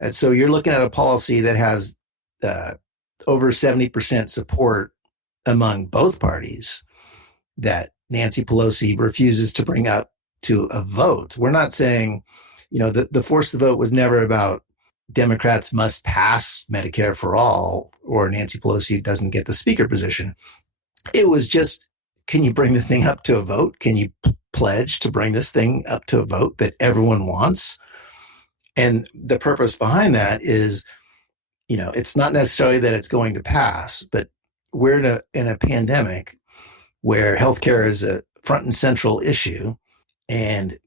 And so you're looking at a policy that has over 70% support among both parties that Nancy Pelosi refuses to bring up to a vote. We're not saying, the force to vote was never about Democrats must pass Medicare for all or Nancy Pelosi doesn't get the speaker position. It was just, can you bring the thing up to a vote? Can you pledge to bring this thing up to a vote that everyone wants? And the purpose behind that is, it's not necessarily that it's going to pass, but we're in a pandemic where healthcare is a front and central issue. And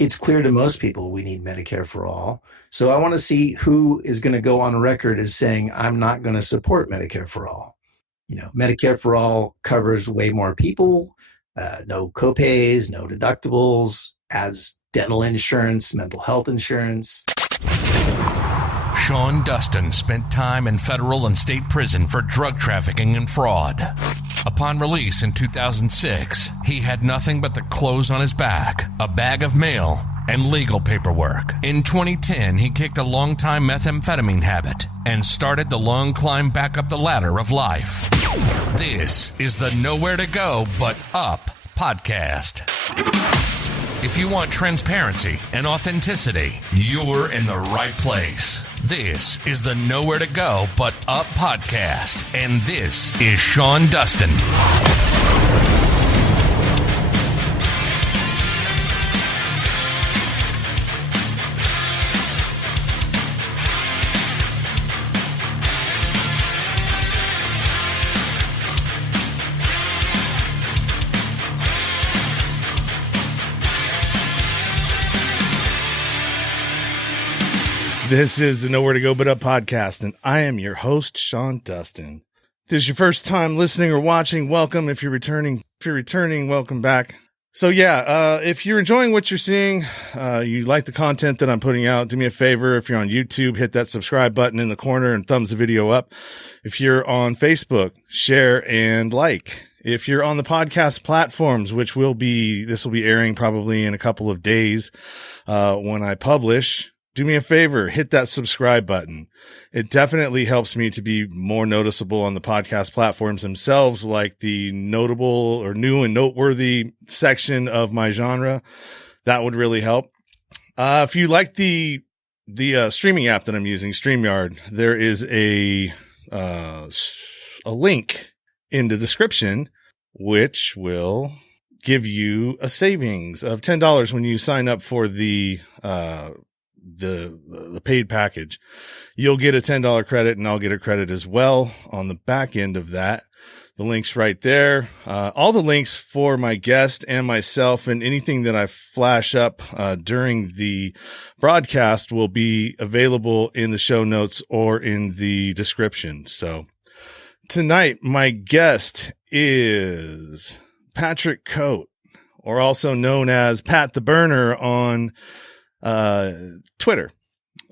it's clear to most people we need Medicare for all. So I want to see who is going to go on record as saying, I'm not going to support Medicare for all. Medicare for all covers way more people, no copays, no deductibles, adds dental insurance, mental health insurance. Sean Dustin spent time in federal and state prison for drug trafficking and fraud. Upon release in 2006, he had nothing but the clothes on his back, a bag of mail, and legal paperwork. In 2010, he kicked a long-time methamphetamine habit and started the long climb back up the ladder of life. This is the Nowhere to Go But Up podcast. If you want transparency and authenticity, you're in the right place. This is the Nowhere to Go But Up podcast, and this is Sean Dustin. This is the Nowhere to Go But Up podcast, and I am your host, Sean Dustin. If this is your first time listening or watching, welcome. If you're returning, welcome back. So if you're enjoying what you're seeing, you like the content that I'm putting out, do me a favor. If you're on YouTube, hit that subscribe button in the corner and thumbs the video up. If you're on Facebook, share and like. If you're on the podcast platforms, this will be airing probably in a couple of days, when I publish, do me a favor, hit that subscribe button. It definitely helps me to be more noticeable on the podcast platforms themselves, like the notable or new and noteworthy section of my genre. That would really help. If you like the streaming app that I'm using, StreamYard, there is a link in the description, which will give you a savings of $10 when you sign up for the paid package. You'll get a $10 credit and I'll get a credit as well on the back end of that. The link's right there. All the links for my guest and myself and anything that I flash up during the broadcast will be available in the show notes or in the description. So tonight, my guest is Patrick Coate, or also known as Pat the Burner on Twitter.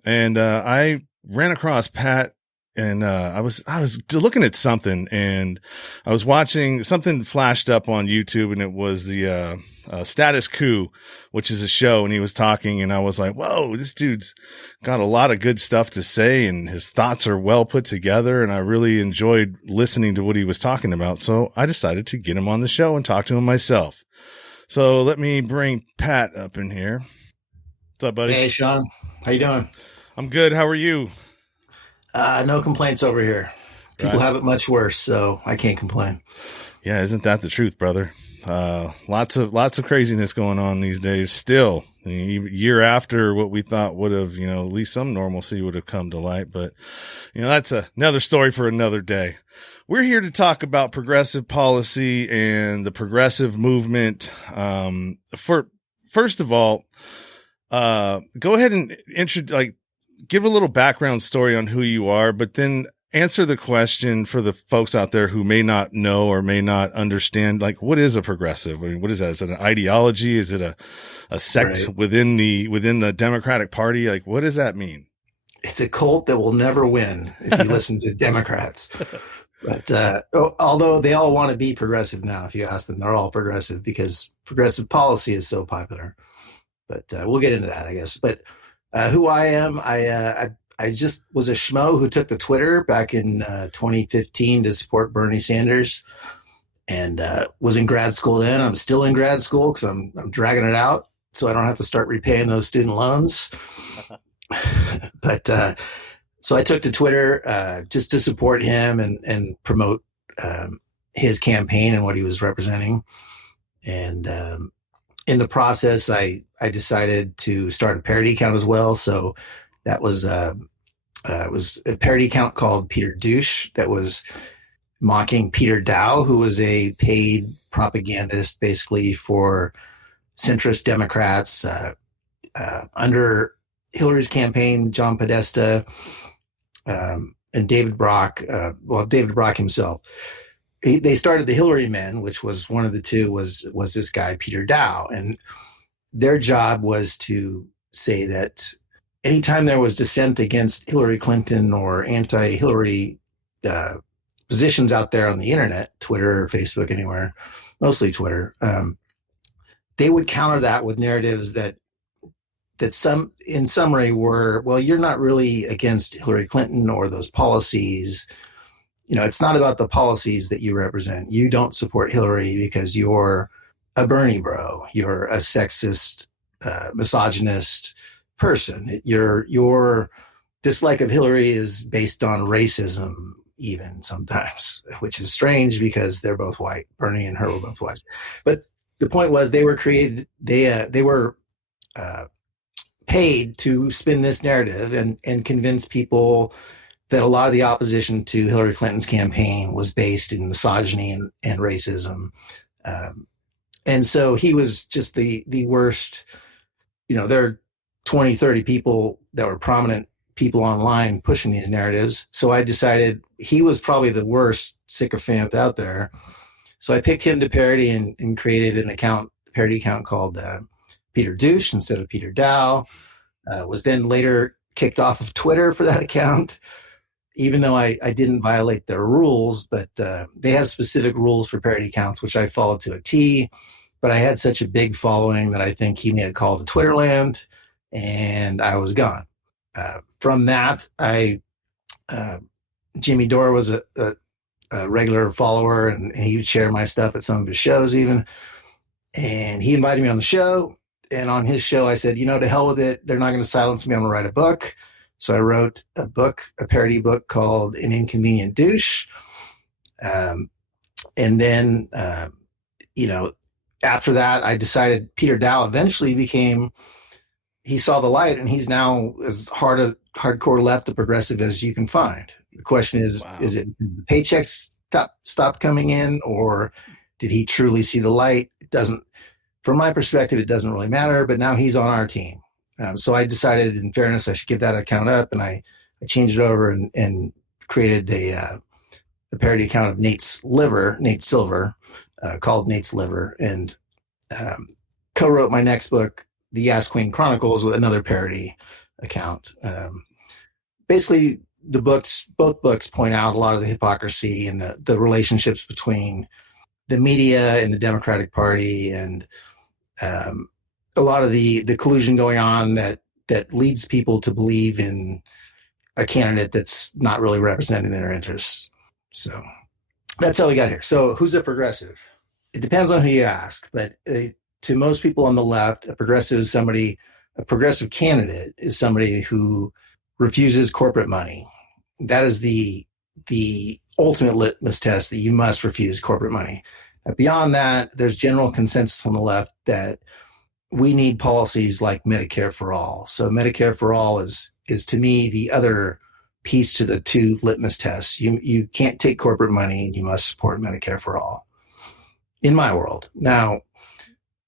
And I ran across Pat, and I was looking at something, and I was watching something flashed up on YouTube, and it was the Status Coup, which is a show, and he was talking, and I was like, whoa, this dude's got a lot of good stuff to say, and his thoughts are well put together, and I really enjoyed listening to what he was talking about. So I decided to get him on the show and talk to him myself. So let me bring Pat up in here. What's up, buddy? Hey, Sean. How you doing? I'm good. How are you? No complaints over here. People have it much worse, so I can't complain. Yeah, isn't that the truth, brother? Lots of craziness going on these days still. I mean, a year after what we thought would have, at least some normalcy would have come to light. But, that's another story for another day. We're here to talk about progressive policy and the progressive movement. First of all, go ahead and give a little background story on who you are, but then answer the question for the folks out there who may not know or may not understand, what is a progressive? I mean, what is that? Is it an ideology? Is it a sect within the Democratic Party? What does that mean? It's a cult that will never win if you listen to Democrats. But although they all want to be progressive now, if you ask them, they're all progressive because progressive policy is so popular. But we'll get into that, I guess. But who I am, I've I just was a schmo who took to Twitter back in 2015 to support Bernie Sanders, and was in grad school then. I'm still in grad school because I'm dragging it out so I don't have to start repaying those student loans. But so I took to Twitter just to support him and promote his campaign and what he was representing. And in the process, I decided to start a parody account as well. So that was it was a parody account called Peter Douche that was mocking Peter Dow, who was a paid propagandist basically for centrist Democrats under Hillary's campaign, John Podesta, and David Brock, David Brock himself. They started the Hillary Men, which was one of the two was this guy, Peter Dow. And their job was to say that anytime there was dissent against Hillary Clinton or anti-Hillary positions out there on the internet, Twitter, Facebook, anywhere, mostly Twitter, they would counter that with narratives that some, in summary, were, well, you're not really against Hillary Clinton or those policies. You know, it's not about the policies that you represent. You don't support Hillary because you're a Bernie bro. You're a sexist, misogynist person. Your dislike of Hillary is based on racism, even sometimes, which is strange because they're both white. Bernie and her were both white. But the point was they were created. They were paid to spin this narrative and convince people that a lot of the opposition to Hillary Clinton's campaign was based in misogyny and racism. And so he was just the worst. You know, there are 20, 30 people that were prominent people online pushing these narratives. So I decided he was probably the worst sycophant out there. So I picked him to parody and created a parody account called Peter Douche instead of Peter Dow. Was then later kicked off of Twitter for that account, even though I didn't violate their rules. But they have specific rules for parody accounts, which I followed to a T. But I had such a big following that I think he made a call to Twitterland, and I was gone. From that, Jimmy Dore was a regular follower, and he would share my stuff at some of his shows even. And he invited me on the show. And on his show, I said, to hell with it. They're not going to silence me. I'm going to write a book. So I wrote a parody book called An Inconvenient Douche. And then, after that, I decided Peter Dow eventually he saw the light, and he's now as hardcore left of progressive as you can find. The question is, wow. Is it the paychecks stopped coming in, or did he truly see the light? It doesn't. From my perspective, it doesn't really matter, but now he's on our team. So I decided, in fairness, I should give that account up, and I changed it over and created a parody account of Nate Silver, called Nate's Liver, and co-wrote my next book, The Ask Queen Chronicles, with another parody account. Basically, both books point out a lot of the hypocrisy and the relationships between the media and the Democratic Party, and a lot of the collusion going on that leads people to believe in a candidate that's not really representing their interests. So that's how we got here. So who's a progressive? It depends on who you ask, but to most people on the left, a progressive candidate is somebody who refuses corporate money. That is the ultimate litmus test, that you must refuse corporate money. Beyond that, there's general consensus on the left that we need policies like Medicare for all. So Medicare for all is to me the other piece to the two litmus tests. You can't take corporate money, and you must support Medicare for all. In my world, now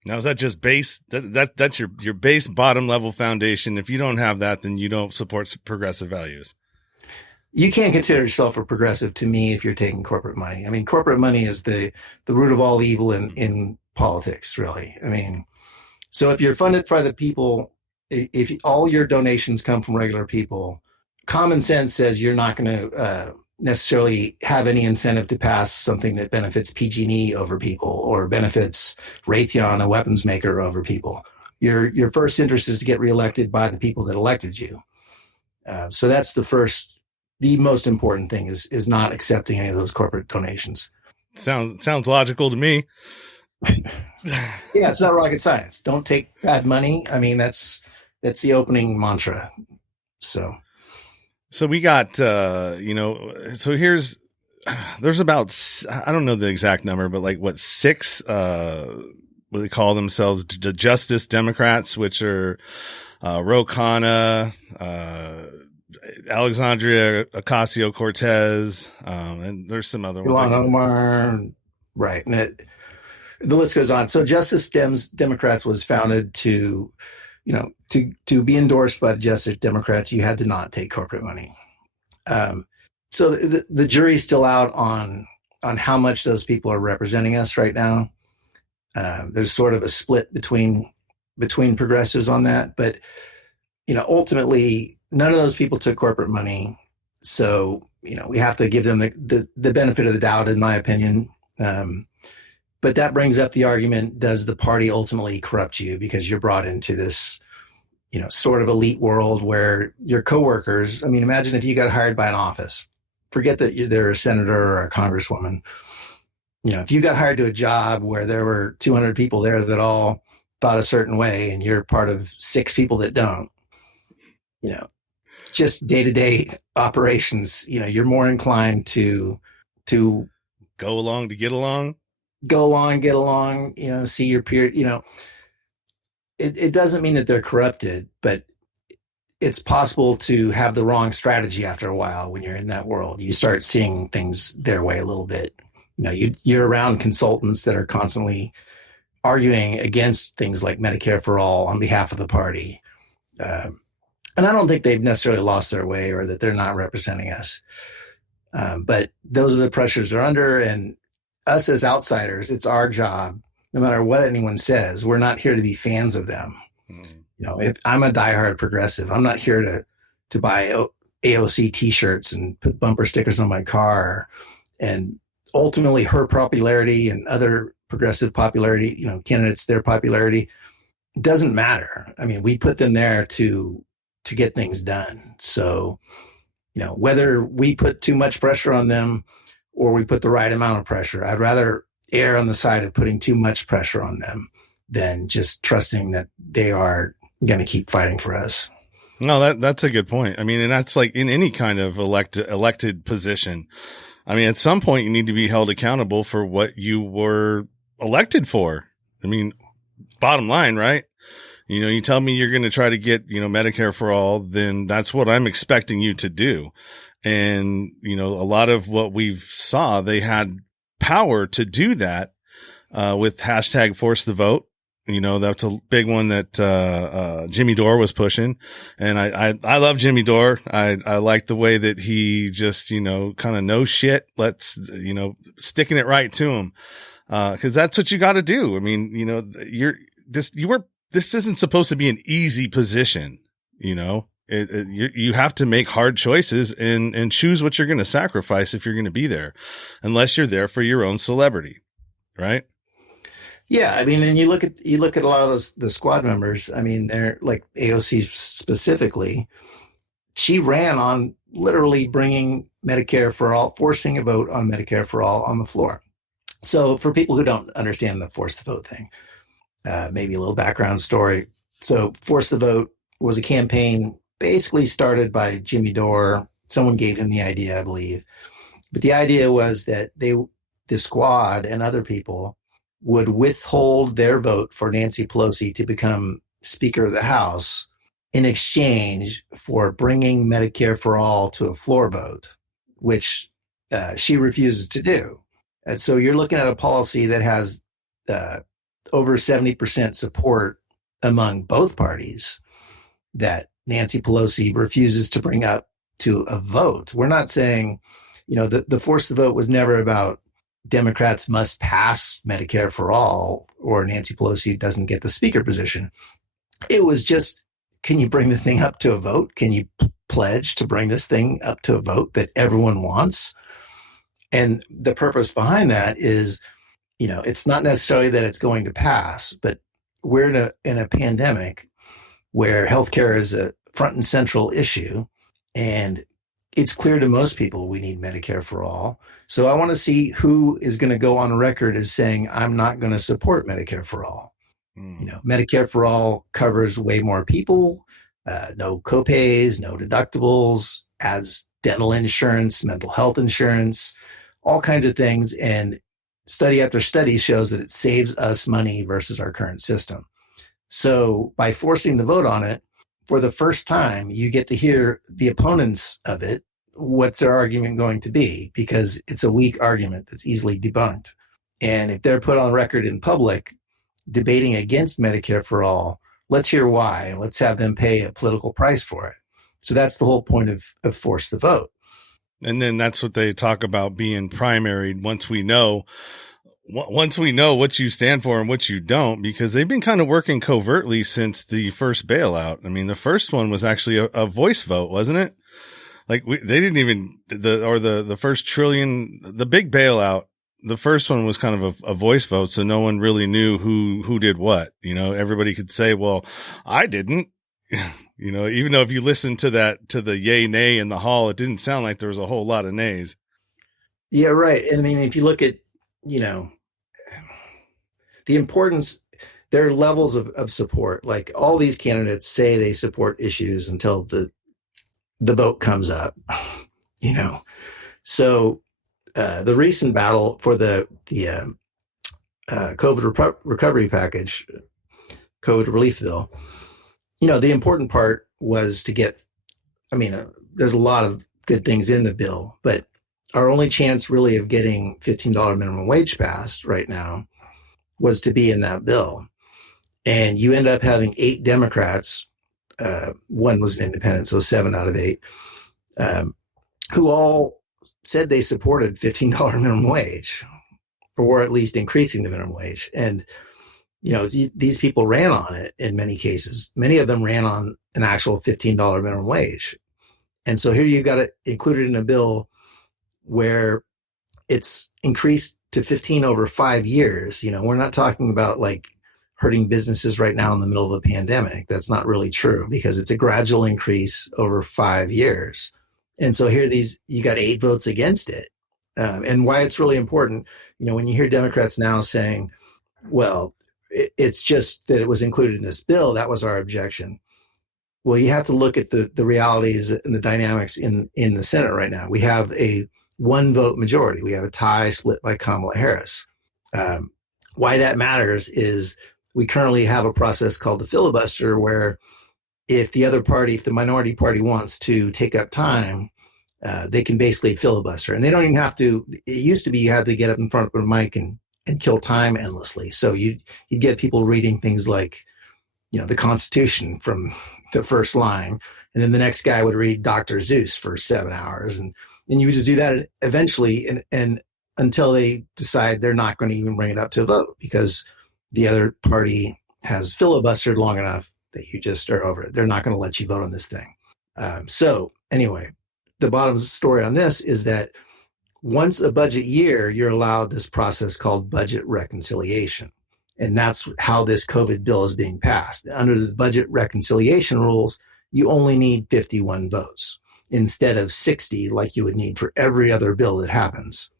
is that just base? That's your base bottom level foundation. If you don't have that, then you don't support progressive values. You can't consider yourself a progressive, to me, if you're taking corporate money. I mean, corporate money is the root of all evil in politics, really. I mean, so if you're funded by the people, if all your donations come from regular people, common sense says you're not going to necessarily have any incentive to pass something that benefits PG&E over people, or benefits Raytheon, a weapons maker, over people. Your first interest is to get reelected by the people that elected you. So that's the most important thing is not accepting any of those corporate donations. Sounds logical to me. Yeah, it's not rocket science. Don't take bad money. I mean, that's the opening mantra. So we got, so there's about, I don't know the exact number, but like what, 6, what they call themselves, the Justice Democrats, which are, Ro Khanna, Alexandria Ocasio-Cortez, and there's some other ones. Ilhan Omar, right. And the list goes on. So Justice Democrats was founded to be endorsed by the Justice Democrats. You had to not take corporate money. So the jury's still out on how much those people are representing us right now. There's sort of a split between progressives on that, but ultimately none of those people took corporate money. So, we have to give them the benefit of the doubt, in my opinion. But that brings up the argument, does the party ultimately corrupt you because you're brought into this, sort of elite world where your coworkers, I mean, imagine if you got hired by an office, forget that they're a senator or a congresswoman. If you got hired to a job where there were 200 people there that all thought a certain way and you're part of 6 people that don't, just day-to-day operations, you're more inclined to go along to get along, see your peer, it doesn't mean that they're corrupted, but it's possible to have the wrong strategy after a while. When you're in that world, you start seeing things their way a little bit. You're around consultants that are constantly arguing against things like Medicare for all on behalf of the party. And I don't think they've necessarily lost their way or that they're not representing us. But those are the pressures they're under. And us as outsiders, it's our job, no matter what anyone says, we're not here to be fans of them. If I'm a diehard progressive, I'm not here to buy AOC t-shirts and put bumper stickers on my car. And ultimately her popularity and other progressive popularity, candidates, their popularity doesn't matter. I mean, we put them there to get things done. So, whether we put too much pressure on them or we put the right amount of pressure, I'd rather err on the side of putting too much pressure on them than just trusting that they are going to keep fighting for us. No, that's a good point. I mean, and that's like in any kind of elected position. I mean, at some point you need to be held accountable for what you were elected for. I mean, bottom line, right? You tell me you're going to try to get, Medicare for all, then that's what I'm expecting you to do. And, a lot of what we've saw, they had power to do that, with hashtag force the vote. That's a big one that, Jimmy Dore was pushing. And I love Jimmy Dore. I like the way that he just, kind of knows shit. Let's, sticking it right to him. Cause that's what you got to do. I mean, this isn't supposed to be an easy position. You have to make hard choices and choose what you're going to sacrifice if you're going to be there, unless you're there for your own celebrity. Right. Yeah. I mean, and you look at a lot of the squad members. I mean, they're like AOC specifically. She ran on literally bringing Medicare for all, forcing a vote on Medicare for all on the floor. So for people who don't understand the force the vote thing, maybe a little background story. So Force the Vote was a campaign basically started by Jimmy Dore. Someone gave him the idea, I believe. But the idea was that the squad and other people would withhold their vote for Nancy Pelosi to become Speaker of the House in exchange for bringing Medicare for all to a floor vote, which she refuses to do. And so you're looking at a policy that has over 70% support among both parties that Nancy Pelosi refuses to bring up to a vote. We're not saying, the force the vote was never about Democrats must pass Medicare for all or Nancy Pelosi doesn't get the speaker position. It was just, can you bring the thing up to a vote? Can you pledge to bring this thing up to a vote that everyone wants? And the purpose behind that is, it's not necessarily that it's going to pass, but we're in a pandemic where healthcare is a front and central issue. And it's clear to most people we need Medicare for all. So I want to see who is going to go on record as saying, I'm not going to support Medicare for all. Medicare for all covers way more people, no copays, no deductibles, adds dental insurance, mental health insurance, all kinds of things. And study after study shows that it saves us money versus our current system. So by forcing the vote on it, for the first time, you get to hear the opponents of it. What's their argument going to be? Because it's a weak argument that's easily debunked. And if they're put on record in public debating against Medicare for all, let's hear why, and let's have them pay a political price for it. So that's the whole point of force the vote. And then that's what they talk about being primaried once we know what you stand for and what you don't, because they've been kind of working covertly since the first bailout. I mean, the first one was actually a voice vote, wasn't it? Like they didn't even, the first trillion, the big bailout, the first one was kind of a voice vote. So no one really knew who did what. Everybody could say, well, I didn't, even though if you listen to the yay, nay in the hall, it didn't sound like there was a whole lot of nays. Yeah, right. And I mean, if you look at, the importance, there are levels of support. Like all these candidates say they support issues until the vote comes up, So the recent battle for the COVID recovery package, COVID relief bill, the important part was to get, there's a lot of good things in the bill, but our only chance really of getting $15 minimum wage passed right now was to be in that bill. And you end up having 8 Democrats, one was an independent, so 7 out of 8, who all said they supported $15 minimum wage, or at least increasing the minimum wage. And, these people ran on it in many cases. Many of them ran on an actual $15 minimum wage. And so here you got it included in a bill where it's increased to 15 over 5 years. We're not talking about like hurting businesses right now in the middle of a pandemic. That's not really true, because it's a gradual increase over 5 years. And so here you got 8 votes against it. And why it's really important, when you hear Democrats now saying, well, it's just that it was included in this bill, that was our objection. Well, you have to look at the realities and the dynamics in the Senate right now. We have a 1-vote majority. We have a tie split by Kamala Harris. Why that matters is we currently have a process called the filibuster, where if the minority party wants to take up time, they can basically filibuster. And they don't even have to. It used to be you had to get up in front of a mic and kill time endlessly. So you'd get people reading things like, the Constitution from the first line, and then the next guy would read Dr. Seuss for 7 hours, and you would just do that eventually, and until they decide they're not going to even bring it up to a vote because the other party has filibustered long enough that you just are over it. They're not going to let you vote on this thing. So anyway, the bottom story on this is that once a budget year, you're allowed this process called budget reconciliation. And that's how this COVID bill is being passed. Under the budget reconciliation rules, you only need 51 votes instead of 60 like you would need for every other bill that happens.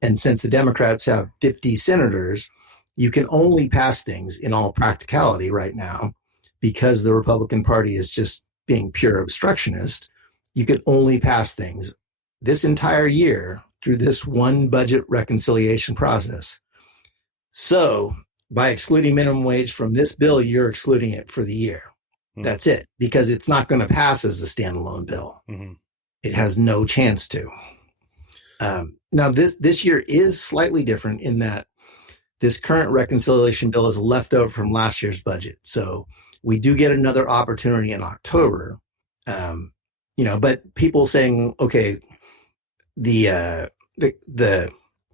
And since the Democrats have 50 senators, you can only pass things in all practicality right now, because the Republican Party is just being pure obstructionist. You can only pass things this entire year through this one budget reconciliation process. So by excluding minimum wage from this bill, you're excluding it for the year. Mm-hmm. That's it, because it's not going to pass as a standalone bill. Mm-hmm. It has no chance to. Now, this year is slightly different in that this current reconciliation bill is a leftover from last year's budget. So we do get another opportunity in October. But people saying, okay, the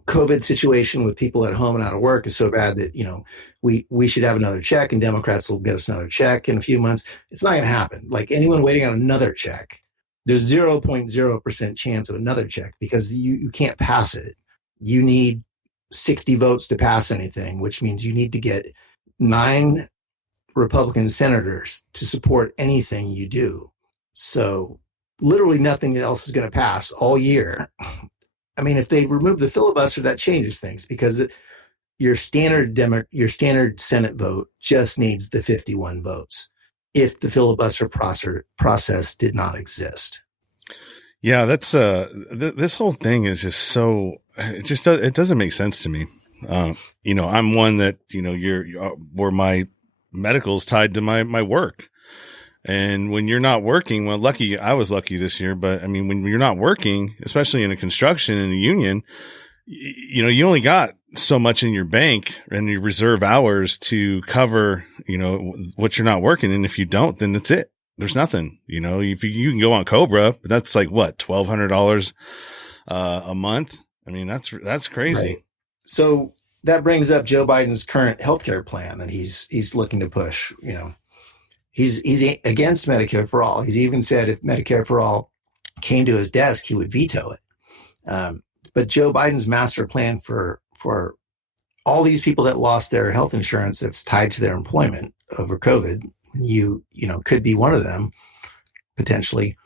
COVID situation with people at home and out of work is so bad that, we should have another check, and Democrats will get us another check in a few months. It's not going to happen. Like anyone waiting on another check, there's 0.0% chance of another check, because you can't pass it. You need 60 votes to pass anything, which means you need to get 9 Republican senators to support anything you do. So literally nothing else is going to pass all year. I mean, if they remove the filibuster, that changes things because your standard Senate vote just needs the 51 votes if the filibuster process did not exist. Yeah, that's this whole thing is just so it doesn't make sense to me. I'm one that you're where my medical's tied to my work. And when you're not working, well, I was lucky this year, but I mean, when you're not working, especially in a construction in a union, you only got so much in your bank and your reserve hours to cover, what you're not working. And if you don't, then that's it. There's nothing, if you can go on Cobra, but that's like what, $1,200 a month. I mean, that's crazy. Right. So that brings up Joe Biden's current healthcare plan that he's looking to push, He's against Medicare for all. He's even said if Medicare for all came to his desk, he would veto it. But Joe Biden's master plan for all these people that lost their health insurance that's tied to their employment over COVID, you could be one of them potentially,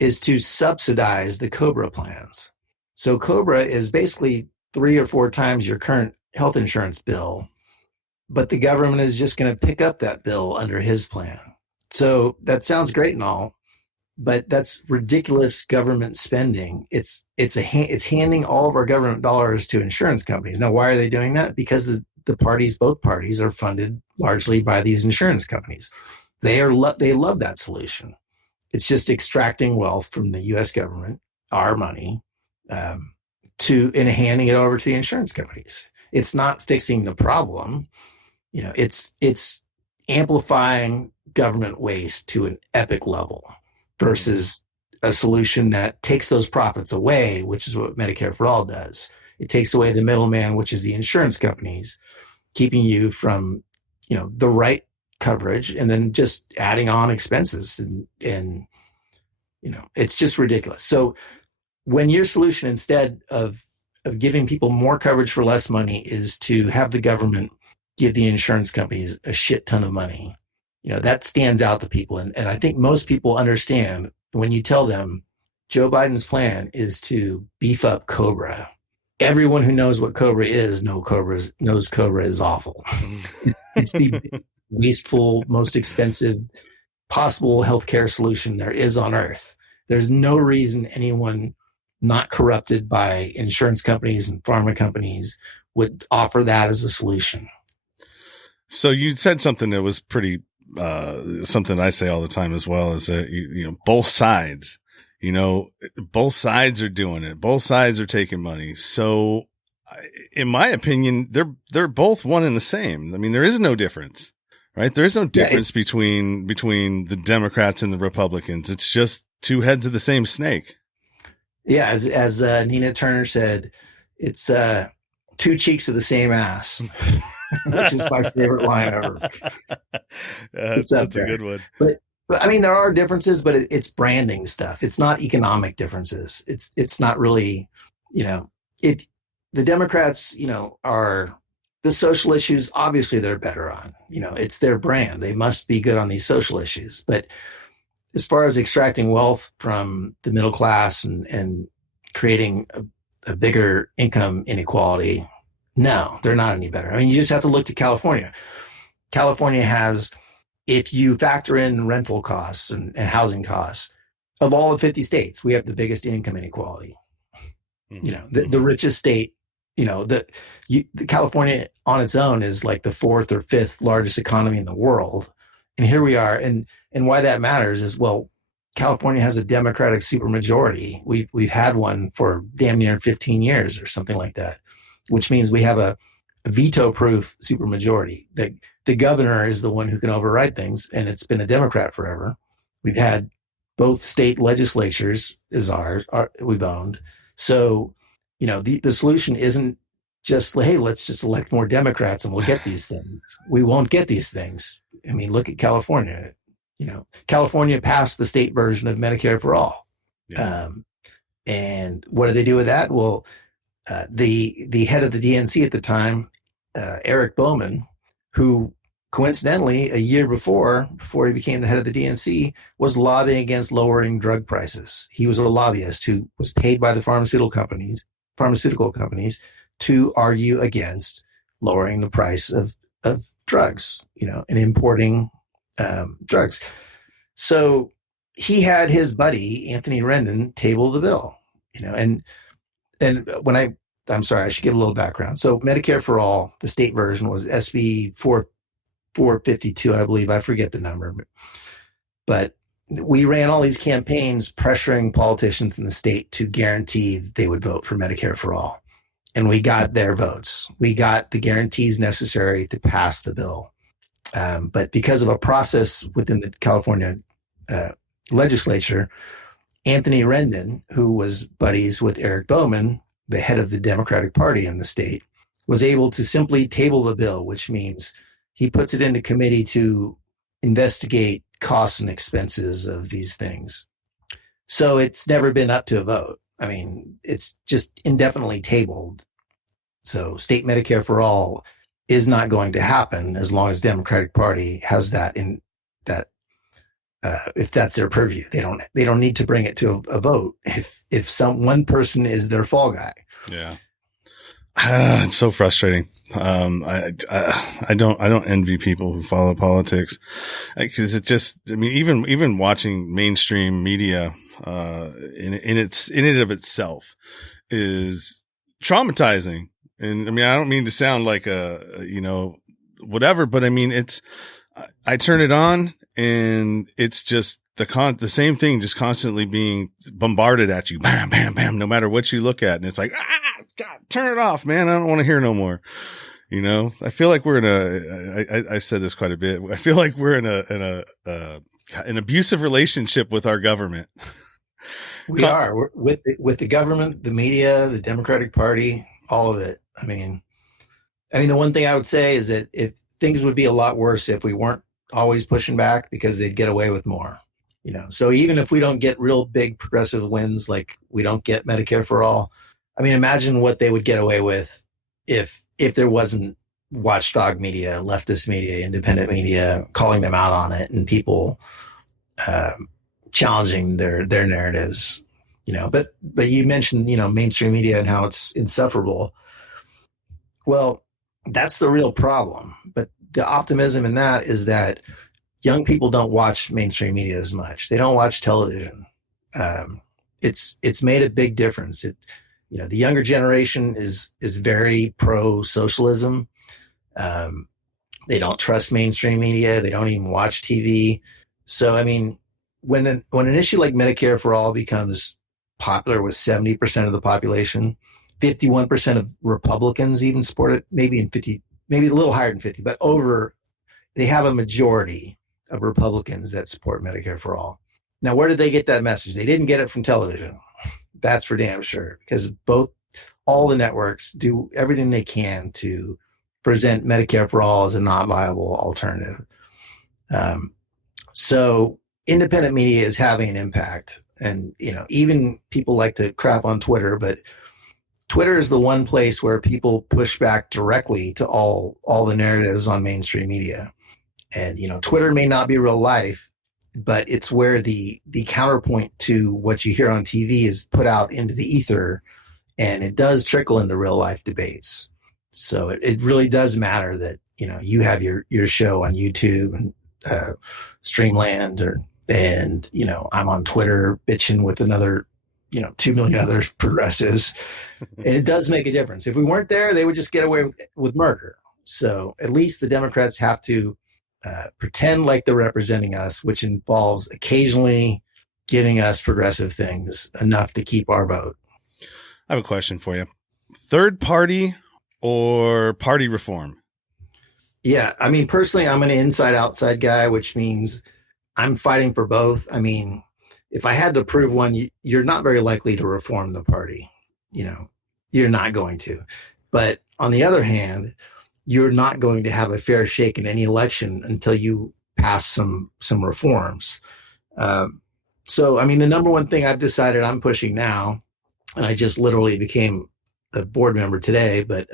is to subsidize the COBRA plans. So COBRA is basically 3 or 4 times your current health insurance bill, but the government is just going to pick up that bill under his plan. So that sounds great and all, but that's ridiculous government spending. It's handing all of our government dollars to insurance companies. Now, why are they doing that? Because both parties are funded largely by these insurance companies. They love that solution. It's just extracting wealth from the U.S. government, our money, and handing it over to the insurance companies. It's not fixing the problem. It's amplifying government waste to an epic level versus a solution that takes those profits away, which is what Medicare for All does. It takes away the middleman, which is the insurance companies, keeping you from, the right coverage and then just adding on expenses. And it's just ridiculous. So when your solution, instead of giving people more coverage for less money, is to have the government give the insurance companies a shit ton of money, that stands out to people. And I think most people understand when you tell them Joe Biden's plan is to beef up COBRA. Everyone who knows what COBRA is knows COBRA is awful. It's the wasteful, most expensive possible healthcare solution there is on earth. There's no reason anyone not corrupted by insurance companies and pharma companies would offer that as a solution. So you said something that was pretty, something I say all the time as well, is that, both sides, both sides are doing it. Both sides are taking money. So in my opinion, they're both one and the same. I mean, there is no difference, right? There is no difference between the Democrats and the Republicans. It's just two heads of the same snake. Yeah. As Nina Turner said, it's two cheeks of the same ass. Which is my favorite line ever. That's a good one. But I mean, there are differences, but it's branding stuff. It's not economic differences. It's not really, the Democrats, are the social issues. Obviously they're better on, it's their brand. They must be good on these social issues. But as far as extracting wealth from the middle class and creating a bigger income inequality, no, they're not any better. I mean, you just have to look to California. California has, if you factor in rental costs and housing costs, of all the 50 states, we have the biggest income inequality. Mm-hmm. The richest state, the California on its own is like the 4th or 5th largest economy in the world. And here we are. And why that matters is, well, California has a Democratic supermajority. We've had one for damn near 15 years or something like that, which means we have a veto-proof supermajority. The governor is the one who can override things, and it's been a Democrat forever. We've had both state legislatures we've owned. So, the solution isn't just, hey, let's just elect more Democrats and we'll get these things. We won't get these things. I mean, look at California. California passed the state version of Medicare for all. Yeah. And what do they do with that? Well, the head of the DNC at the time, Eric Bowman, who coincidentally, a year before he became the head of the DNC, was lobbying against lowering drug prices. He was a lobbyist who was paid by the pharmaceutical companies to argue against lowering the price of drugs, and importing drugs. So he had his buddy, Anthony Rendon, table the bill, and I'm sorry, I should give a little background. So Medicare for All, the state version was SB 452, I believe. I forget the number. But we ran all these campaigns pressuring politicians in the state to guarantee that they would vote for Medicare for All. And we got their votes. We got the guarantees necessary to pass the bill. But because of a process within the California legislature, Anthony Rendon, who was buddies with Eric Bowman, the head of the Democratic Party in the state, was able to simply table the bill, which means he puts it into committee to investigate costs and expenses of these things. So it's never been up to a vote. I mean, it's just indefinitely tabled. So state Medicare for All is not going to happen as long as the Democratic Party has that in that. If that's their purview, they don't need to bring it to a vote. If one person is their fall guy. Yeah. It's so frustrating. I don't envy people who follow politics, because even watching mainstream media, in it of itself is traumatizing. And I don't mean to sound like whatever, but I turn it on and it's just the same thing, just constantly being bombarded at you. Bam, bam, bam, no matter what you look at. And it's like, God, turn it off, man. I don't want to hear no more. I feel like we're in I said this quite a bit. I feel like we're in an abusive relationship with our government. We are. We're with the government, the media, the Democratic Party, all of it. I mean, the one thing I would say is that if things would be a lot worse if we weren't always pushing back, because they'd get away with more, So even if we don't get real big progressive wins, like we don't get Medicare for All, imagine what they would get away with if there wasn't watchdog media, leftist media, independent media calling them out on it, and people challenging their narratives. But you mentioned mainstream media and how it's insufferable. Well, that's the real problem. But the optimism in that is that young people don't watch mainstream media as much. They don't watch television. It's made a big difference. The younger generation is very pro socialism. They don't trust mainstream media. They don't even watch TV. So, when an issue like Medicare for All becomes popular with 70% of the population, 51% of Republicans even support it, maybe a little higher than 50, but they have a majority of Republicans that support Medicare for All. Now, where did they get that message? They didn't get it from television. That's for damn sure, because all the networks do everything they can to present Medicare for All as a not viable alternative. So independent media is having an impact. And, even people like to crap on Twitter, but Twitter is the one place where people push back directly to all the narratives on mainstream media. And, Twitter may not be real life, but it's where the counterpoint to what you hear on TV is put out into the ether, and it does trickle into real life debates. So it really does matter that, you have your show on YouTube and Streamland, and I'm on Twitter bitching with another 2 million other progressives. And it does make a difference. If we weren't there, they would just get away with murder. So at least the Democrats have to pretend like they're representing us, which involves occasionally giving us progressive things enough to keep our vote. I have a question for you. Third party or party reform? Yeah. Personally, I'm an inside-outside guy, which means I'm fighting for both. If I had to prove one, you're not very likely to reform the party. You're not going to. But on the other hand, you're not going to have a fair shake in any election until you pass some reforms. So, the number one thing I've decided I'm pushing now, and I just literally became a board member today, but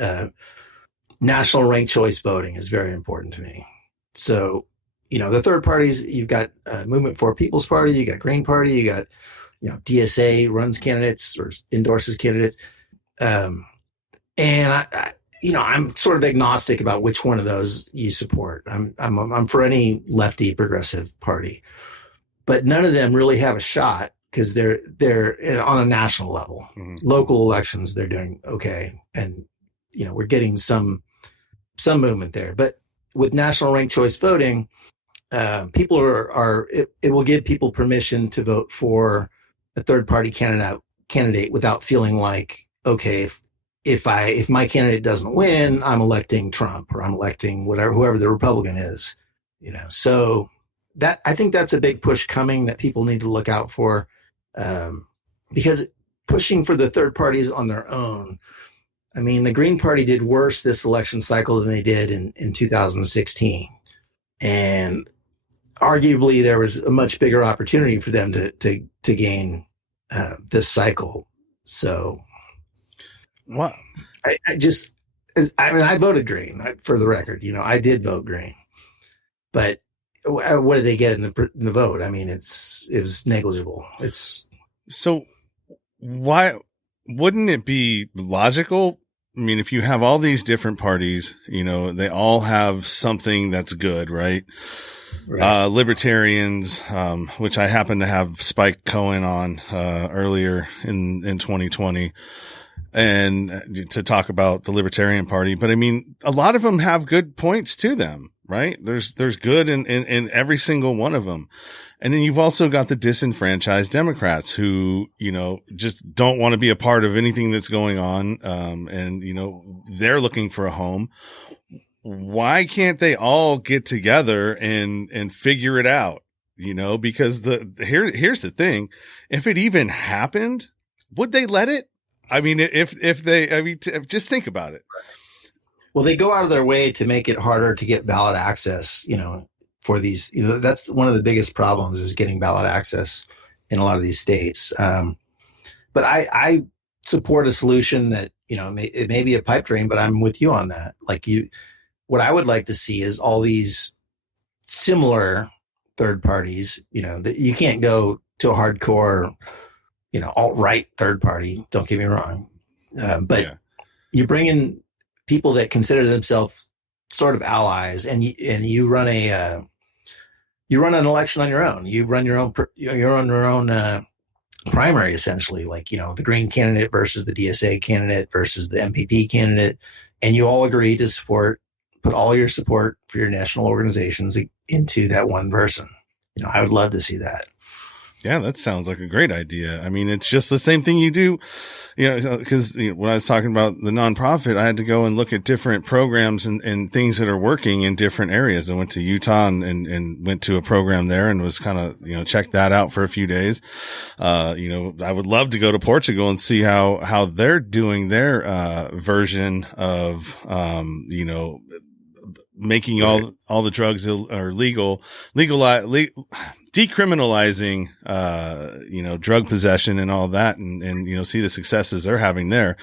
national ranked choice voting is very important to me. So, the third parties, you've got Movement for a People's Party, you got Green Party, you got, DSA runs candidates or endorses candidates. And I'm sort of agnostic about which one of those you support. I'm for any lefty progressive party, but none of them really have a shot because they're on a national level. Mm-hmm. Local elections, they're doing okay, and we're getting some movement there. But with national ranked choice voting, people it will give people permission to vote for a third party candidate without feeling like, okay, if my candidate doesn't win, I'm electing Trump or I'm electing whoever the Republican is, So that, I think that's a big push coming that people need to look out for, because pushing for the third parties on their own. I mean, the Green Party did worse this election cycle than they did in 2016. And arguably there was a much bigger opportunity for them to gain this cycle. So what I voted Green, for the record. I did vote Green, but what did they get in the vote? I mean, it was negligible. So why wouldn't it be logical? I mean, if you have all these different parties, they all have something that's good, right? Right. Libertarians, which I happen to have Spike Cohen on earlier in 2020, and to talk about the Libertarian Party. But I mean, a lot of them have good points to them, right? There's good in every single one of them. And then you've also got the disenfranchised Democrats who, just don't want to be a part of anything that's going on. And they're looking for a home. Why can't they all get together and figure it out? Because here's the thing. If it even happened, would they let it? I mean, just think about it. Well, they go out of their way to make it harder to get ballot access, for these, that's one of the biggest problems is getting ballot access in a lot of these states. But I support a solution that, it may be a pipe dream, but I'm with you on that. What I would like to see is all these similar third parties, that you can't go to a hardcore, alt-right third party. Don't get me wrong. But you bring in people that consider themselves sort of allies, and you run an election on your own. You run your own primary, essentially, the Green candidate versus the DSA candidate versus the MPP candidate, and you all agree to put all your support for your national organizations into that one person. I would love to see that. Yeah, that sounds like a great idea. I mean, it's just the same thing you do, because when I was talking about the nonprofit, I had to go and look at different programs and things that are working in different areas. I went to Utah and went to a program there and was kind of, checked that out for a few days. I would love to go to Portugal and see how they're doing their, version of, making all the drugs are decriminalizing, drug possession and all that, and see the successes they're having there.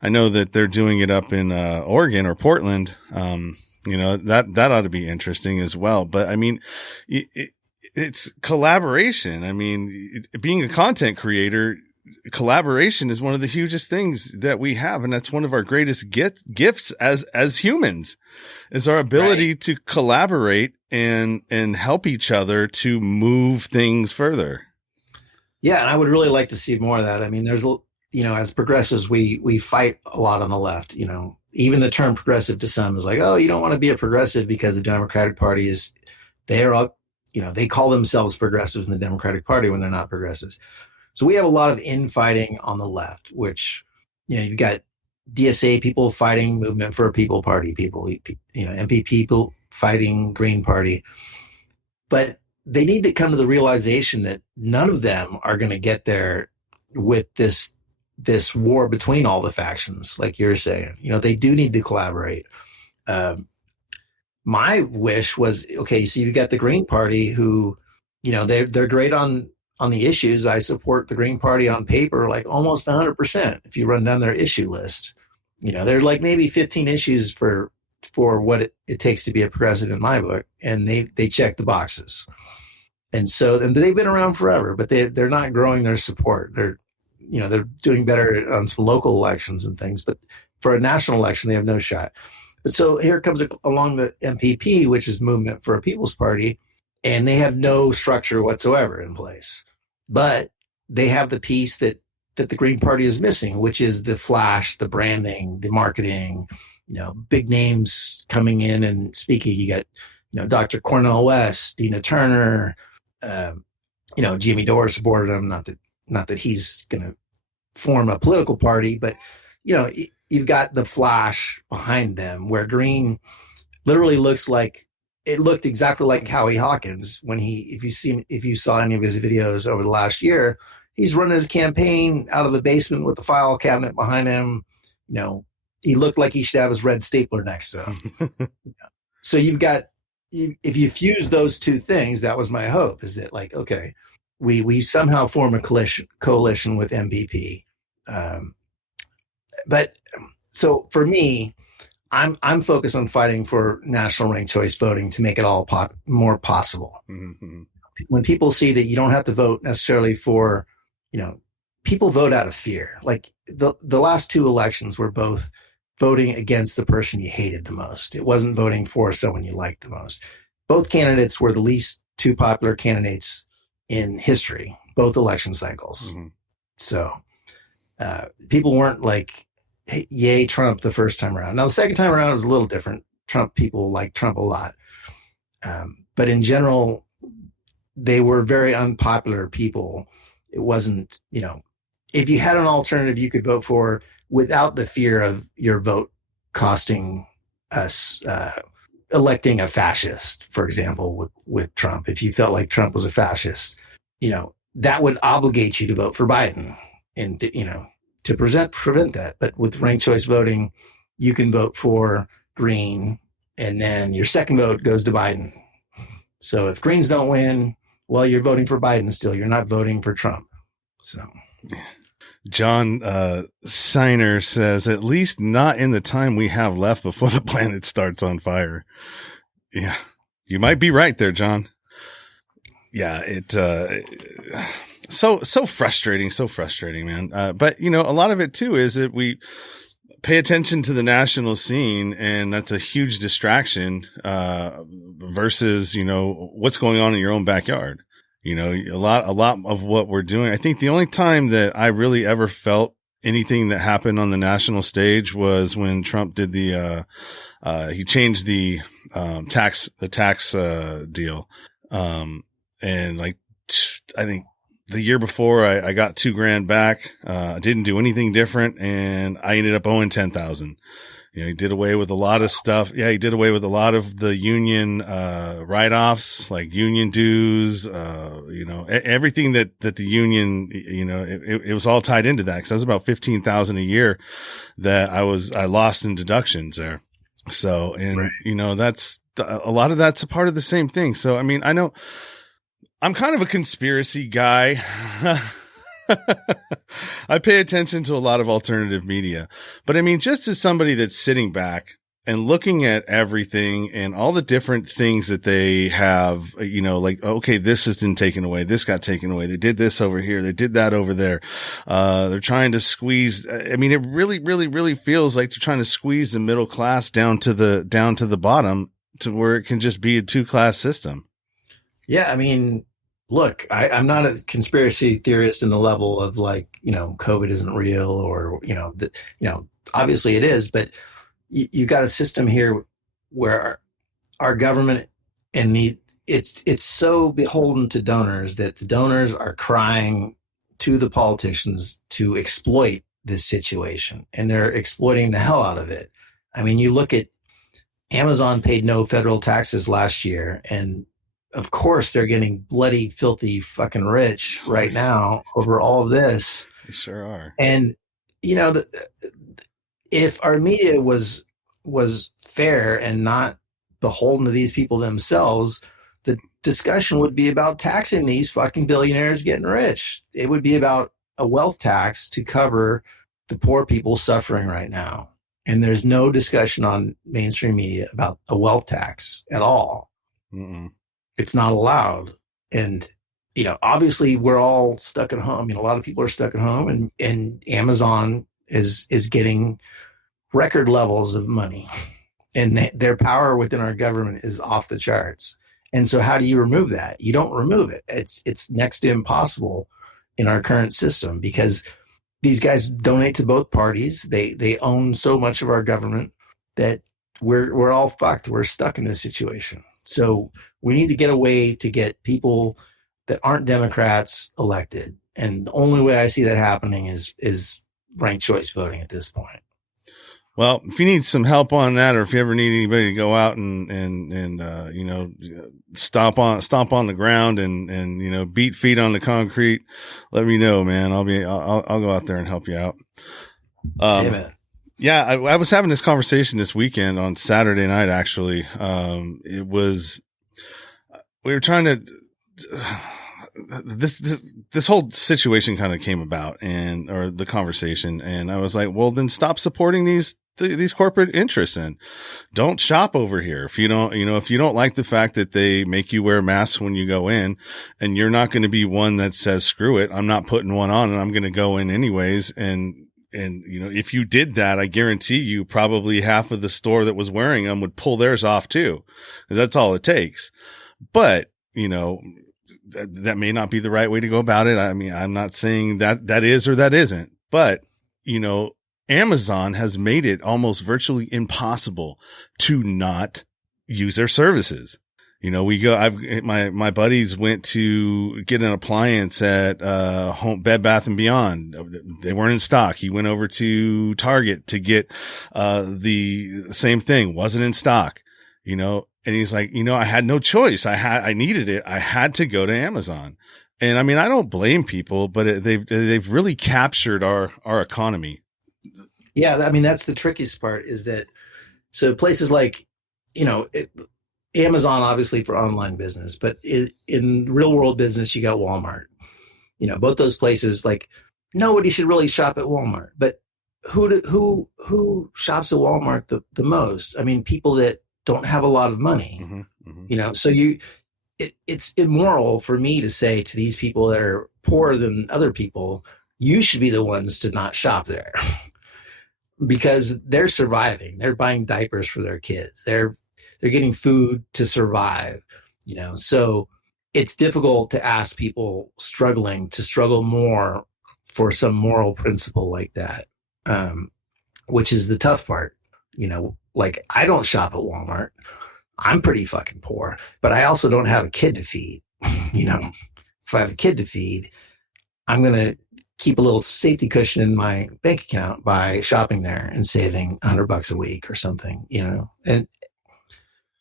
I know that they're doing it up in, Oregon or Portland. That ought to be interesting as well. But I mean, it's collaboration. I mean, being a content creator, collaboration is one of the hugest things that we have. And that's one of our greatest gifts as humans, is our ability to collaborate and help each other to move things further. Yeah. And I would really like to see more of that. I mean, there's, as progressives, we fight a lot on the left, even the term progressive to some is like, oh, you don't want to be a progressive because the Democratic Party they call themselves progressives in the Democratic Party when they're not progressives. So we have a lot of infighting on the left, which, you've got DSA people fighting Movement for a People Party people, MP people fighting Green Party. But they need to come to the realization that none of them are going to get there with this war between all the factions, like you're saying. They do need to collaborate. My wish was, okay, so you've got the Green Party who, they're great on the issues. I support the Green Party on paper, like almost 100%. If you run down their issue list, there's like maybe 15 issues for for what it takes to be a president in my book, and they check the boxes. And so they've been around forever, but they're not growing their support. They're doing better on some local elections and things, but for a national election, they have no shot. But so here comes along the MPP, which is Movement for a People's Party, and they have no structure whatsoever in place. But they have the piece that the Green Party is missing, which is the flash, the branding, the marketing, big names coming in and speaking. You got, Dr. Cornel West, Dina Turner, Jimmy Dore supported him. Not that he's going to form a political party, but, you've got the flash behind them, where Green literally looked exactly like Howie Hawkins when if you saw any of his videos over the last year, he's running his campaign out of the basement with the file cabinet behind him. He looked like he should have his red stapler next to him. So if you fuse those two things, that was my hope, is that okay, we somehow form a coalition with MPP. But so for me, I'm focused on fighting for national ranked choice voting to make it all more possible. Mm-hmm. When people see that you don't have to vote necessarily for, people vote out of fear. Like the last two elections were both voting against the person you hated the most. It wasn't voting for someone you liked the most. Both candidates were the least two popular candidates in history, both election cycles. Mm-hmm. So people weren't like, hey, yay Trump the first time around. Now the second time around was a little different. People like Trump a lot. But in general, they were very unpopular people. It wasn't, if you had an alternative you could vote for without the fear of your vote costing us, electing a fascist, for example, with Trump. If you felt like Trump was a fascist, that would obligate you to vote for Biden and, to prevent that. But with ranked choice voting, you can vote for Green, and then your second vote goes to Biden. So if Greens don't win, well, you're voting for Biden still. You're not voting for Trump. So John Signer says, at least not in the time we have left before the planet starts on fire. Yeah, you might be right there, John. Yeah, so frustrating, man. But a lot of it too is that we pay attention to the national scene, and that's a huge distraction versus what's going on in your own backyard. A lot of what we're doing. I think the only time that I really ever felt anything that happened on the national stage was when Trump did he changed the tax deal. And I think the year before I got $2,000 back. I didn't do anything different, and I ended up owing 10,000. He did away with a lot of stuff. Yeah, he did away with a lot of the union write-offs, like union dues, everything that the union, it was all tied into that, because that was about 15,000 a year that I lost in deductions there. So, and right. That's a lot of that's a part of the same thing. So, I mean, I know I'm kind of a conspiracy guy. I pay attention to a lot of alternative media, but I mean, just as somebody that's sitting back and looking at everything and all the different things that they have, okay, this has been taken away. This got taken away. They did this over here. They did that over there. They're trying to squeeze. I mean, it really, really, really feels like they're trying to squeeze the middle class down to the bottom, to where it can just be a two-class system. Yeah. I mean, look, I'm not a conspiracy theorist in the level of COVID isn't real, or, obviously it is, but you got a system here where our government it's so beholden to donors that the donors are crying to the politicians to exploit this situation, and they're exploiting the hell out of it. I mean, you look at Amazon paid no federal taxes last year, and of course, they're getting bloody, filthy, fucking rich right now over all of this. They sure are. And if our media was fair and not beholden to these people themselves, the discussion would be about taxing these fucking billionaires getting rich. It would be about a wealth tax to cover the poor people suffering right now. And there's no discussion on mainstream media about a wealth tax at all. Mm-mm. It's not allowed. And, obviously we're all stuck at home. A lot of people are stuck at home, and Amazon is getting record levels of money, and their power within our government is off the charts. And so how do you remove that? You don't remove it. It's next to impossible in our current system, because these guys donate to both parties. They own so much of our government that we're all fucked. We're stuck in this situation. So we need to get a way to get people that aren't Democrats elected. And the only way I see that happening is ranked choice voting at this point. Well, if you need some help on that, or if you ever need anybody to go out and stomp on the ground and beat feet on the concrete, let me know, man. I'll go out there and help you out. Amen. Yeah, I was having this conversation this weekend on Saturday night. Actually, we were trying to. This whole situation kind of came about, or the conversation, and I was like, well, then stop supporting these corporate interests and don't shop over here. If you don't like the fact that they make you wear masks when you go in, and you're not going to be one that says, screw it, I'm not putting one on and I'm going to go in anyways. And if you did that, I guarantee you probably half of the store that was wearing them would pull theirs off too, because that's all it takes. But, that may not be the right way to go about it. I mean, I'm not saying that is or that isn't, but, Amazon has made it almost virtually impossible to not use their services. My buddies went to get an appliance at Home Bed Bath and Beyond. They weren't in stock. He went over to Target to get the same thing, wasn't in stock. And he's like, I had no choice. I needed it. I had to go to Amazon. And I mean, I don't blame people, but they've really captured our economy. Yeah. I mean, that's the trickiest part, is that, so places like, Amazon, obviously for online business, but in real world business, you got Walmart, both those places, like, nobody should really shop at Walmart, but who shops at Walmart the most? I mean, people that don't have a lot of money, so it's immoral for me to say to these people that are poorer than other people, you should be the ones to not shop there because they're surviving. They're buying diapers for their kids. They're getting food to survive, so it's difficult to ask people struggling to struggle more for some moral principle like that, which is the tough part. Like, I don't shop at Walmart. I'm pretty fucking poor, but I also don't have a kid to feed. If I have a kid to feed, I'm going to keep a little safety cushion in my bank account by shopping there and saving $100 a week or something,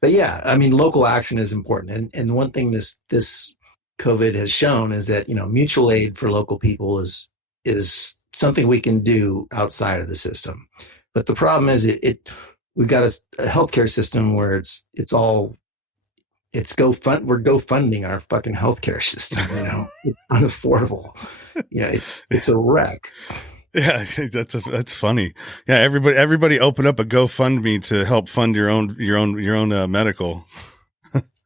but yeah, I mean, local action is important. And one thing this COVID has shown is that, mutual aid for local people is something we can do outside of the system. But the problem is we've got a healthcare system where we're GoFunding our fucking healthcare system. It's unaffordable. It's a wreck. Yeah, that's funny. Yeah, everybody open up a GoFundMe to help fund your own medical.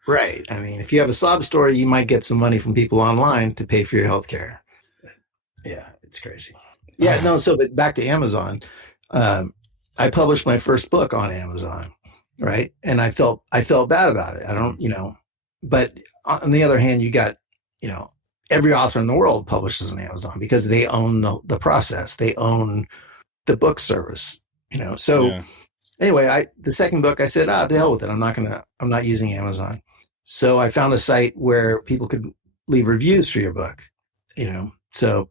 Right. I mean, if you have a sob story, you might get some money from people online to pay for your healthcare. Yeah, it's crazy. Yeah, no. So, but back to Amazon. I published my first book on Amazon, right? And I felt bad about it. I don't, but on the other hand, you got, every author in the world publishes on Amazon because they own the process. They own the book service, So yeah. Anyway, the second book, I said, the hell with it. I'm not using Amazon. So I found a site where people could leave reviews for your book, So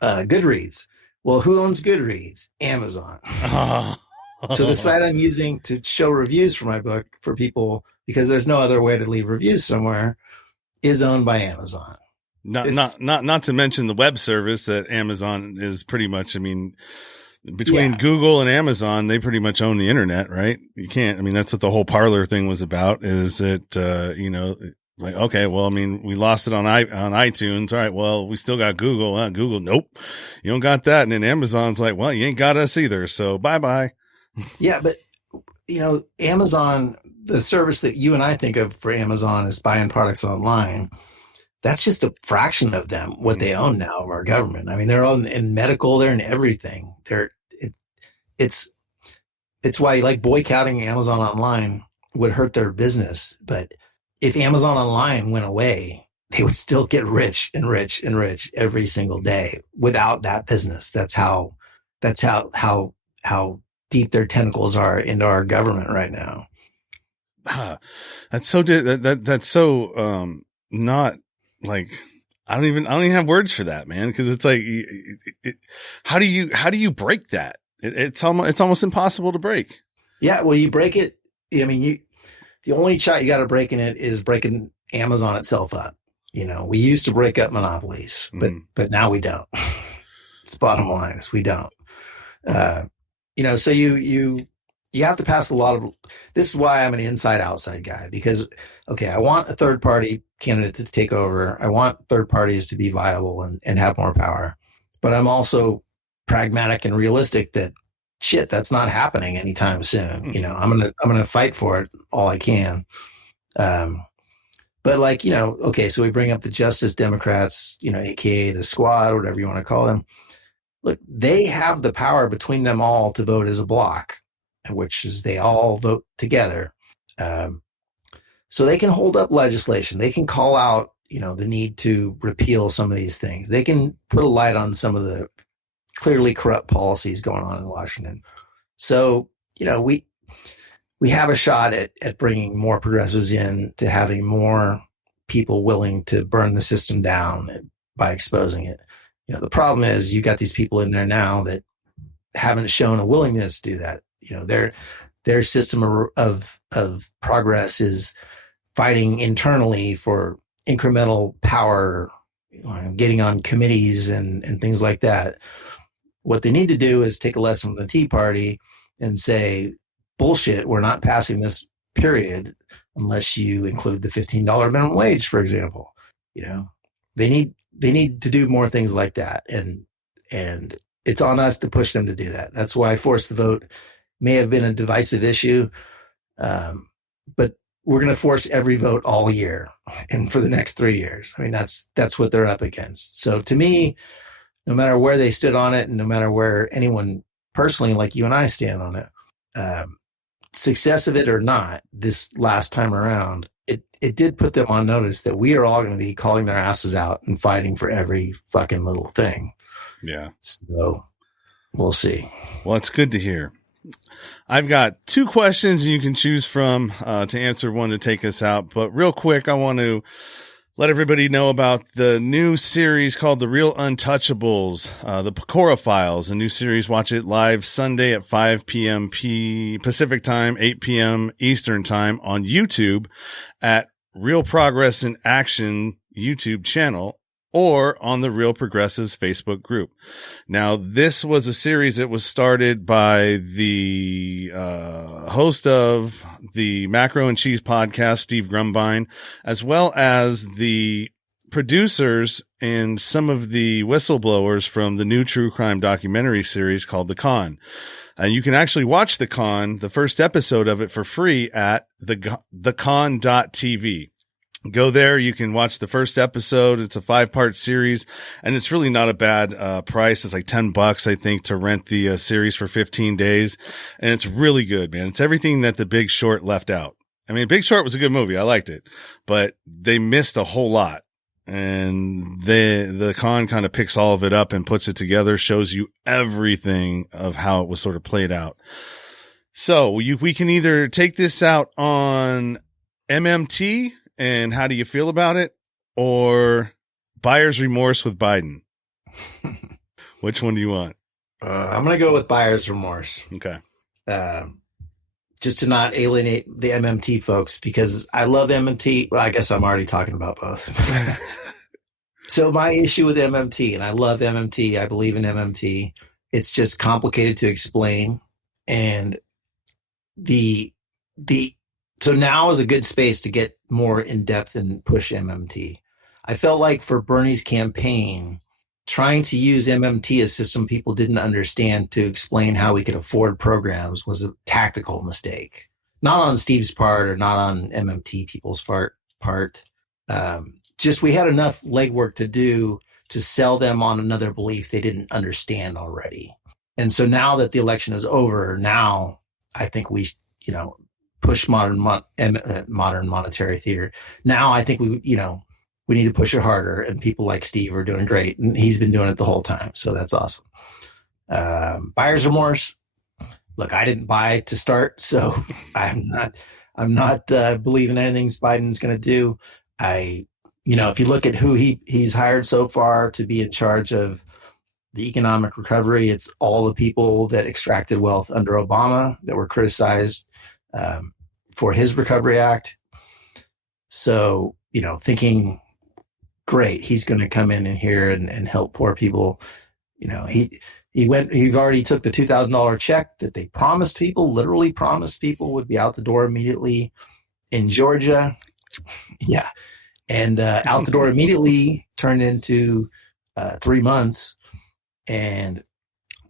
Goodreads. Well, who owns Goodreads? Amazon. So the site I'm using to show reviews for my book for people, because there's no other way to leave reviews somewhere, is owned by Amazon. Not to mention the web service that Amazon is pretty much, I mean, between Google and Amazon, they pretty much own the internet, right? You can't, I mean, that's what the whole Parler thing was about, is that, like, okay, well, I mean, we lost it on iTunes. All right. Well, we still got Google. Google, nope, you don't got that. And then Amazon's like, well, you ain't got us either. So bye. Yeah, but Amazon, the service that you and I think of for Amazon is buying products online. That's just a fraction of them, what they own now of our government. I mean, they're all in medical, they're in everything. It's why like boycotting Amazon online would hurt their business. But if Amazon online went away, they would still get rich and rich and rich every single day without that business. That's how deep their tentacles are into our government right now. That's so not like, I don't even have words for that, man. Cause it's like, how do you break that? It's almost impossible to break. Yeah. Well, you break it. I mean, the only shot you got to break in it is breaking Amazon itself up. We used to break up monopolies, but now we don't. It's bottom line is we don't. So you have to pass a lot of, this is why I'm an inside outside guy, because, okay, I want a third party candidate to take over. I want third parties to be viable and have more power, but I'm also pragmatic and realistic that shit, that's not happening anytime soon. I'm going to fight for it all I can. But like, okay, so we bring up the Justice Democrats, AKA the squad, whatever you want to call them. Look, they have the power between them all to vote as a block, which is they all vote together. So they can hold up legislation. They can call out, the need to repeal some of these things. They can put a light on some of the clearly corrupt policies going on in Washington. So, we have a shot at bringing more progressives in, to having more people willing to burn the system down by exposing it. The problem is you got these people in there now that haven't shown a willingness to do that. Their system of progress is fighting internally for incremental power, getting on committees and things like that. What they need to do is take a lesson from the Tea Party and say, bullshit, we're not passing this period unless you include the $15 minimum wage, for example. They need to do more things like that. And it's on us to push them to do that. That's why force the vote may have been a divisive issue. But we're going to force every vote all year and for the next 3 years. I mean, that's what they're up against. So to me, no matter where they stood on it and no matter where anyone personally like you and I stand on it, success of it or not, this last time around, it did put them on notice that we are all going to be calling their asses out and fighting for every fucking little thing. Yeah. So we'll see. Well, it's good to hear. I've got 2 questions you can choose from to answer one to take us out. But real quick, I want to let everybody know about the new series called The Real Untouchables, the Pecora Files, a new series. Watch it live Sunday at 5 p.m. Pacific time, 8 p.m. Eastern time on YouTube at Real Progress in Action YouTube channel, or on the Real Progressives Facebook group. Now, this was a series that was started by the host of the Macro and Cheese podcast, Steve Grumbine, as well as the producers and some of the whistleblowers from the new true crime documentary series called The Con. And you can actually watch The Con, the first episode of it, for free at thecon.tv. Go there. You can watch the first episode. It's a 5-part series, and it's really not a bad price. It's like $10, I think, to rent the series for 15 days. And it's really good, man. It's everything that The Big Short left out. I mean, Big Short was a good movie. I liked it, but they missed a whole lot. And the Con kind of picks all of it up and puts it together, shows you everything of how it was sort of played out. So we can either take this out on MMT, and how do you feel about it? Or buyer's remorse with Biden? Which one do you want? I'm going to go with buyer's remorse. Okay. Just to not alienate the MMT folks, because I love MMT. Well, I guess I'm already talking about both. So my issue with MMT, and I love MMT. I believe in MMT. It's just complicated to explain. And so now is a good space to get more in depth and push MMT. I felt like for Bernie's campaign, trying to use MMT, a system people didn't understand, to explain how we could afford programs was a tactical mistake. Not on Steve's part or not on MMT people's part. Just we had enough legwork to do to sell them on another belief they didn't understand already. And so now that the election is over, now I think we, push modern monetary theory. Now I think we need to push it harder, and people like Steve are doing great, and he's been doing it the whole time. So that's awesome. Buyer's remorse. Look, I didn't buy to start, so I'm not believing anything Biden's going to do. If you look at who he's hired so far to be in charge of the economic recovery, it's all the people that extracted wealth under Obama that were criticized for his Recovery Act. So, thinking, great, he's going to come in here and help poor people. He already took the $2,000 check that they literally promised people would be out the door immediately in Georgia. Yeah. And out the door immediately turned into 3 months, and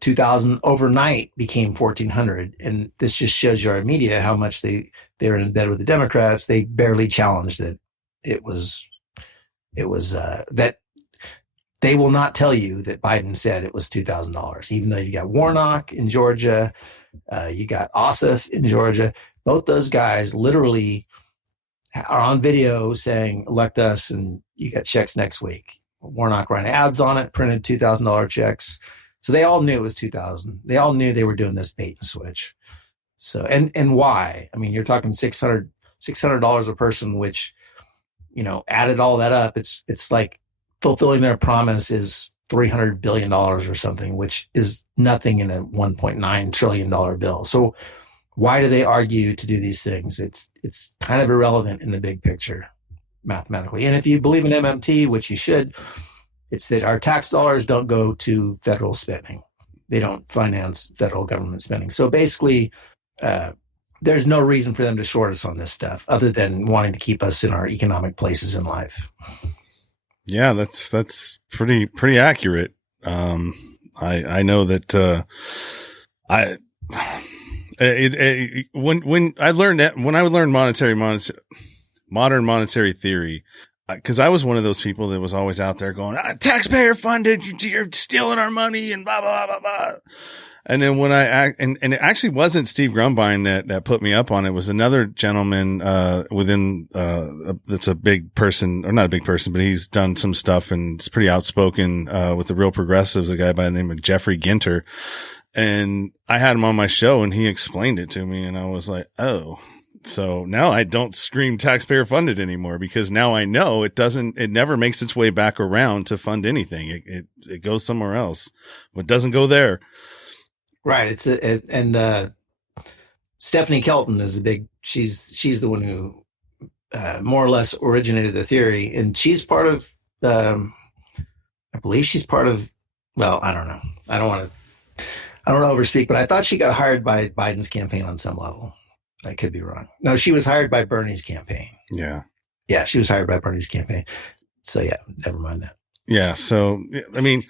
2,000 overnight became 1,400. And this just shows you our media, how much they were in bed with the Democrats. They barely challenged that it was that they will not tell you that Biden said it was $2,000, even though you got Warnock in Georgia, you got Ossoff in Georgia. Both those guys literally are on video saying, elect us and you got checks next week. Warnock ran ads on it, printed $2,000 checks. So they all knew it was 2,000. They all knew they were doing this bait and switch. So, and why? I mean, you're talking $600 a person, which, added all that up. It's like fulfilling their promise is $300 billion or something, which is nothing in a $1.9 trillion bill. So why do they argue to do these things? It's kind of irrelevant in the big picture mathematically. And if you believe in MMT, which you should, it's that our tax dollars don't go to federal spending. They don't finance federal government spending. So basically, there's no reason for them to short us on this stuff other than wanting to keep us in our economic places in life. Yeah, that's pretty accurate. I know that, when I learned modern monetary theory, because I was one of those people that was always out there going, taxpayer funded, you're stealing our money and blah, blah, blah, blah. And then when and it actually wasn't Steve Grumbine that put me up on it. It was another gentleman, that's a big person, or not a big person, but he's done some stuff and it's pretty outspoken, with the Real Progressives, a guy by the name of Jeffrey Ginter. And I had him on my show and he explained it to me and I was like, oh, so now I don't scream taxpayer funded anymore, because now I know it never makes its way back around to fund anything. It goes somewhere else, but it doesn't go there. Right. Stephanie Kelton is she's the one who more or less originated the theory, and she's part of I believe she's part of, well, I don't know. I don't want to overspeak, but I thought she got hired by Biden's campaign on some level. I could be wrong. No, she was hired by Bernie's campaign. Yeah. Yeah, she was hired by Bernie's campaign. So yeah, never mind that. Yeah. So, I mean,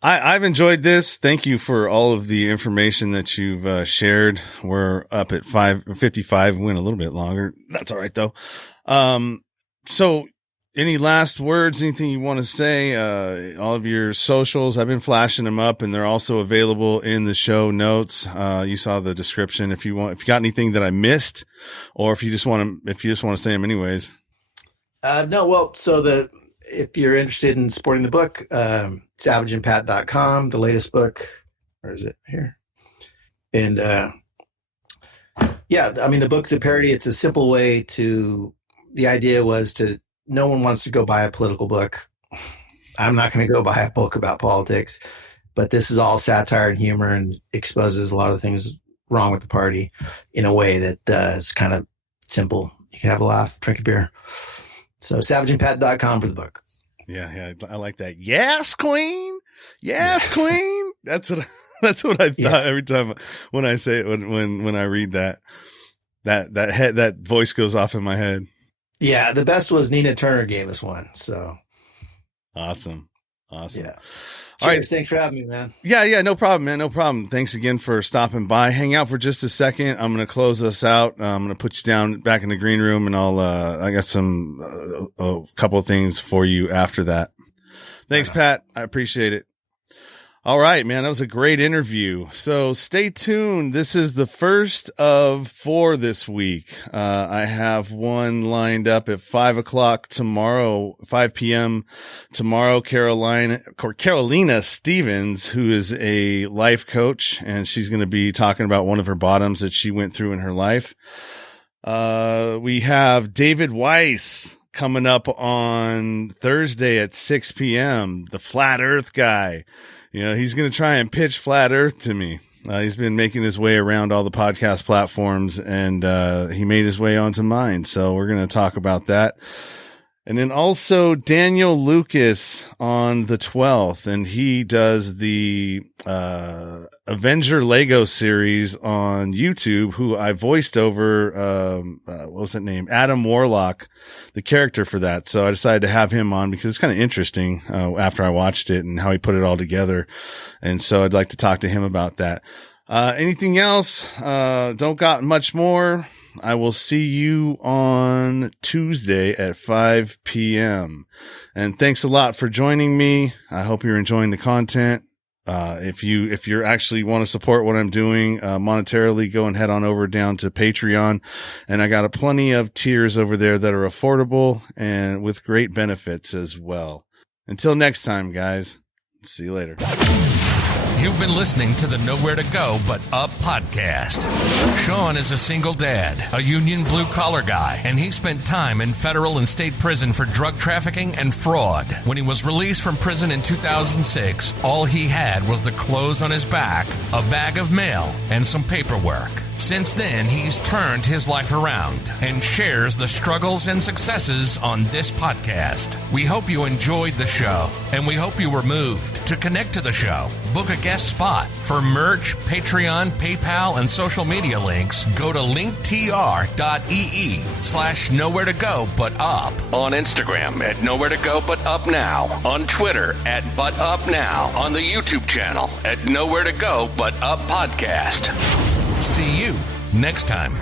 I've enjoyed this. Thank you for all of the information that you've shared. We're up at 5:55. Went a little bit longer. That's all right though. So any last words, anything you want to say? All of your socials, I've been flashing them up and they're also available in the show notes. You saw the description. If you got anything that I missed, or if you just want to say them anyways. No, well, so if you're interested in supporting the book, savageandpat.com, the latest book. Where is it? Here. And yeah, I mean, the book's a parody. It's a simple way the idea was no one wants to go buy a political book. I'm not going to go buy a book about politics, but this is all satire and humor and exposes a lot of things wrong with the party in a way that is kind of simple. You can have a laugh, drink a beer. So savageandpat.com for the book. Yeah, I like that. Yes, queen. Yes, queen. That's what I thought every time when I say it, when I read that voice goes off in my head. Yeah, the best was Nina Turner gave us one. So awesome. Awesome. Yeah. All right. Thanks for having me, man. Yeah, no problem, man. No problem. Thanks again for stopping by. Hang out for just a second. I'm going to close us out. I'm going to put you down back in the green room, and I got some, a couple of things for you after that. Thanks, Pat. I appreciate it. All right, man. That was a great interview. So stay tuned. This is the first of 4 this week. I have one lined up at 5:00 tomorrow, 5 p.m. tomorrow. Carolina Stevens, who is a life coach, and she's going to be talking about one of her bottoms that she went through in her life. We have David Weiss coming up on Thursday at 6 p.m. The flat earth guy. You know, he's going to try and pitch flat earth to me. He's been making his way around all the podcast platforms, and he made his way onto mine. So we're going to talk about that. And then also Daniel Lucas on the 12th, and he does the Avenger Lego series on YouTube, who I voiced over, what was that name? Adam Warlock, the character for that. So I decided to have him on because it's kind of interesting after I watched it and how he put it all together. And so I'd like to talk to him about that. Anything else? Don't got much more. I will see you on Tuesday at 5 p.m. And thanks a lot for joining me. I hope you're enjoying the content. If you actually want to support what I'm doing, monetarily, go and head on over down to Patreon. And I got plenty of tiers over there that are affordable and with great benefits as well. Until next time, guys. See you later. You've been listening to the Nowhere to Go But Up podcast. Sean is a single dad, a union blue-collar guy, and he spent time in federal and state prison for drug trafficking and fraud. When he was released from prison in 2006, all he had was the clothes on his back, a bag of mail, and some paperwork. Since then, he's turned his life around and shares the struggles and successes on this podcast. We hope you enjoyed the show, and we hope you were moved. To connect to the show, book a guest spot. For merch, Patreon, PayPal, and social media links, go to linktr.ee/nowhere to go but up. On Instagram at Nowhere to Go But Up Now. On Twitter at But Up Now. On the YouTube channel at Nowhere to Go But Up Podcast. See you next time.